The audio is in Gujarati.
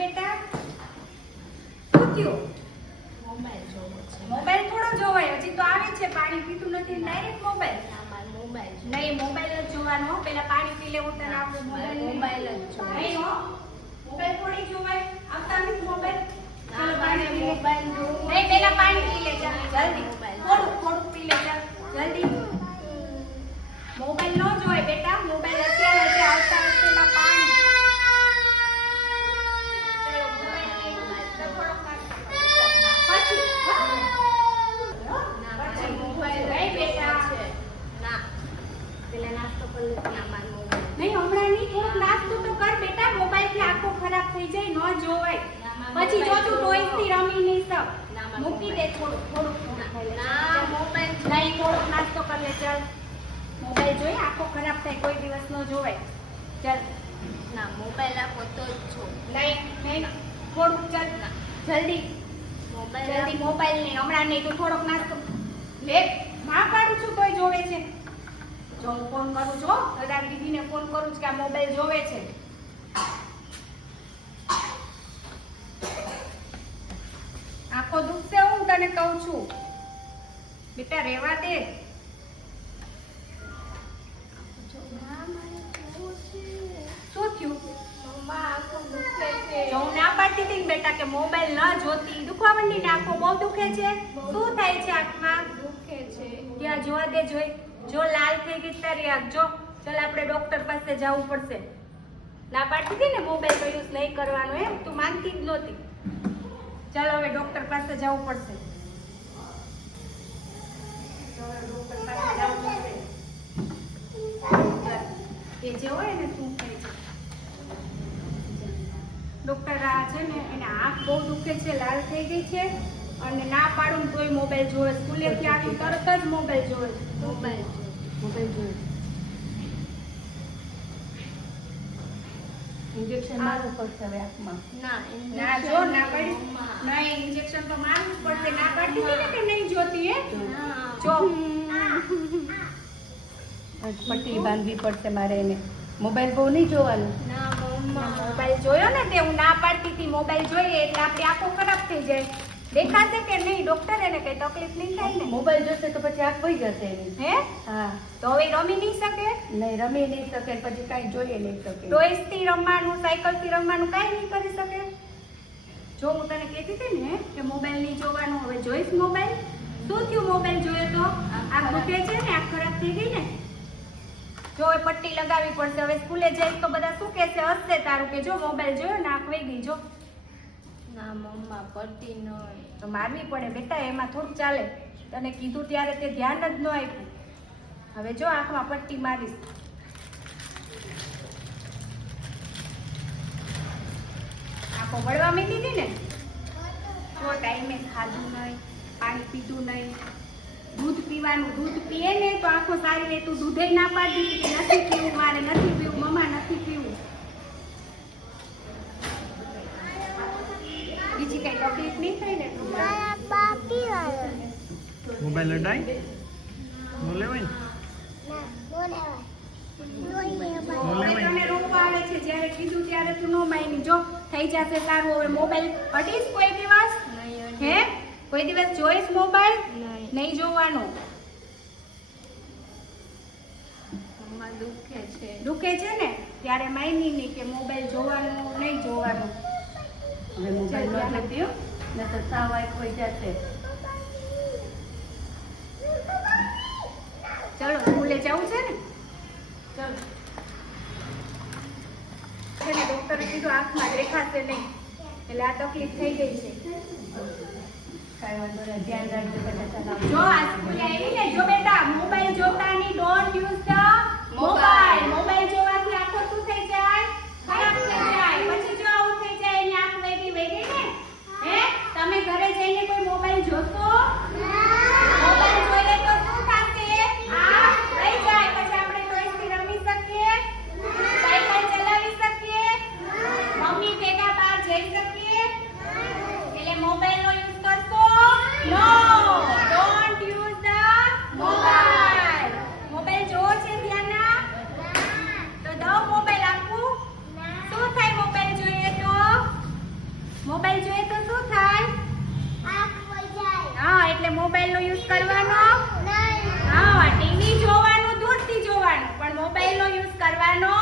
બેટા શું થયું? મોબાઈલ જોવો છે. મોબાઈલ થોડો જોવાય, હજી તો આવે છે, પાણી પીતું નથી, ડાયરેક્ટ મોબાઈલ. ના, મારે મોબાઈલ જોવો. નહીં, મોબાઈલ જ જોવાનો હો. પેલા પાણી પી લેવું તને આપણે મારે મોબાઈલ મોબાઈલ જ જોવો. નહીં હો, મોબાઈલ થોડી જોવાય. આપતા નથી મોબાઈલ. ના, ચાલો મારે પાણી પી લે. મોબાઈલ જોવો. નહીં, પેલા પાણી પી લે ચાલ, જલ્દી. મોબાઈલ. થોડુંક પી લે ચાલ, જલ્દી. મોબાઈલ ન જોવાય બેટા, મોબાઈલ અત્યારે જે આવતા હોય પેલા પાણી. ચાલો, મોબાઈલ લઈ લો. થોડોક નાસ્તો કરો. પછી ના, મારે પછી મોબાઈલ નહીં બેટા. છે. ના, પેલા નાસ્તો કરી લે. ના, મારે મોબાઈલ. નહીં, હમણાં નહીં, થોડોક નાસ્તો તો કર બેટા. મોબાઈલથી આંખો ખરાબ થઈ જાય, ન જોવાય. પછી જો તું ટોયસથી રમી નહીં શક. મૂકી દે થોડુંક ખાઈ લે. ના, મોબાઈલ નહીં, થોડોક નાસ્તો કરી લે ચાલ. મોબાઈલ જોઈ આંખો ખરાબ થાય, કોઈ દિવસ ન જોવાય. ચાલ. ના, મોબાઈલ આપો તો જ છો. નહીં, થોડુંક ચાલ. જલ્દી મોબાઈલ મોબાઈલ નહીં, હમણાં નહીં, તું થોડોક નાસ્તો લે. માં પાડું છું તોય જોવે છે. જો હું ફોન કરું છું, દાદા દીદીને ફોન કરું છું કે આ મોબાઈલ જોવે છે. આંખો દુખશે, હું તને કહું છું. બેટા રહેવા દે. શું થયું? મમ્મા આંખો દુખે છે. જો હું ના પાડતી હતી ને બેટા કે મોબાઈલ ન જોતી, દુખવા માંડી ને આંખો બહુ દુખે છે. શું થાય છે આંખમાં? દુખે છે. ત્યાં જોવા દે, જોઈ. જો લાલ થઈ ગઈ તારી આંખ, જો. ચાલ આપણે ડોક્ટર પાસે જવું પડશે. ના પાડતી હતી ને મોબાઈલ નો યુઝ નહીં કરવાનો, એમ તું માનતી જ નહોતી. ચાલો હવે ડોક્ટર પાસે જવું પડશે. ડોક્ટર પાસે જવું પડશે. એ જે હોય ને શું થાય છે. ડોક્ટર આ છે ને એને આંખ બહુ દુખે છે, લાલ થઈ ગઈ છે અને ના પાડું ને તોય મોબાઈલ જોવે. સ્કૂલેથી આવી તરત જ મોબાઈલ જોવે. મોબાઈલ જોવે. ઇન્જેક્શન મારવું પડશે હવે આંખમાં. ના, ના જો ના પાડી. નહીં, ઇન્જેક્શન તો મારવું જ પડશે. ના પાડતી હતી ને કે નહીં જોતી હે. જો પટ્ટી બાંધવી પડશે મારે એને. મોબાઈલ બહુ નહીં જોવાનું. ના, મમ્મા. મોબાઈલ જોયો ને તે હું ના પાડતી હતી, મોબાઈલ જોઈએ એટલે આપણી આંખો ખરાબ થઈ જાય. દેખાશે કે નહીં? ડોક્ટર એને કઈ તકલીફ નહીં થાય ને? મોબાઈલ જોશે તો પછી આંખ વહી જશે એની. હે હા, તો હવે રમી નહીં શકે. નહીં રમી નહીં શકે, પછી કાંઈ જોઈએ નહીં શકે. ટોયસ થી રમવાનું, સાયકલ થી રમવાનું કાંઈ નહીં કરી શકે. જો હું તને કહેતી હતી ને કે મોબાઈલ નહીં જોવાનું, હવે જોઈશ મોબાઈલ. શું થયું મોબાઈલ જોયો તો? આંખ દુખે છે ને, આંખ ખરાબ થઈ ગઈ ને. જો એ પટ્ટી લગાવવી પડશે. હવે સ્કૂલે જઈશ તો બધા શું કહેશે? હસશે તારું કે જો મોબાઈલ જોયો ને આંખ વહી ગઈ. જો ના, મમ્મા પટ્ટી ન હોય. તો મારવી પડે બેટા, એમાં થોડું ચાલે. તને કીધું ત્યારે તે ધ્યાન જ ન આપ્યું. હવે જો આંખમાં પટ્ટી મારીશ. આંખો વળવા માંડી હતી ને. જો ટાઈમે ખાધું નહીં, પાણી પીધું નહીં, દૂધ પીવાનું. દૂધ પીએ ને તો આંખો સારી રહે. તું દૂધે ના પાડી દીધી કે નથી પીવું, મારે નથી પીવું, મમ્મા નથી પીવું. બીજી કઈ તકલીફ નહીં થાય ને? મોબાઈલ અડાય નો લેવાય હવે તને રોકવા આવે છે, જ્યારે કીધું ત્યારે તું ન માની. જો થઈ જશે સારું. હવે મોબાઈલ અડીશ કોઈ દિવસ? હે કોઈ દિવસ જોઈશ મોબાઈલ? નહીં જોવાનો. મમ્મા દુખે છે. દુખે છે ને ત્યારે માની નહીં કે મોબાઈલ જોવાનું નહીં જોવાનું. હવે મોબાઈલ ન જોતી હો, ને તો સાવ આંખ વહી જશે. ચલો સ્કૂલે જવું છે ને. ચલો છે ને ડોક્ટરે કીધું આંખમાં દેખાશે નહીં, એટલે આ તકલીફ થઈ ગઈ છે. કાંઈ વાંધો નહીં, ધ્યાન રાખજો બધા. જો આ સ્કૂલે આવી ને, જો બેટા મોબાઈલ જોતાની don't use the mobile. Mobile જોવાથી આંખો શું થઈ જાય? ખરાબ થઈ જાય. પછી જો આવું થઈ જાય, એની આંખ વેગી ને. હે તમે ઘરે જઈને કોઈ મોબાઈલ જોશો? મોબાઈલ જોઈએ તો શું થશે? આંખ થઈ જાય. પછી આપણે ટોયસથી રમી શકીએ, સાયકલ ચલાવી શકીએ, મમ્મી ભેગા બહાર જઈ શકીએ. એટલે મોબાઈલ નો યુઝ કરશો? No, don't use the mobile. Mobile જોઈએ તો શું થાય? હા, એટલે મોબાઈલ નો યુઝ કરવાનો. હા, ટીવી જોવાનું દૂરથી જોવાનું, પણ મોબાઈલ નો યુઝ કરવાનો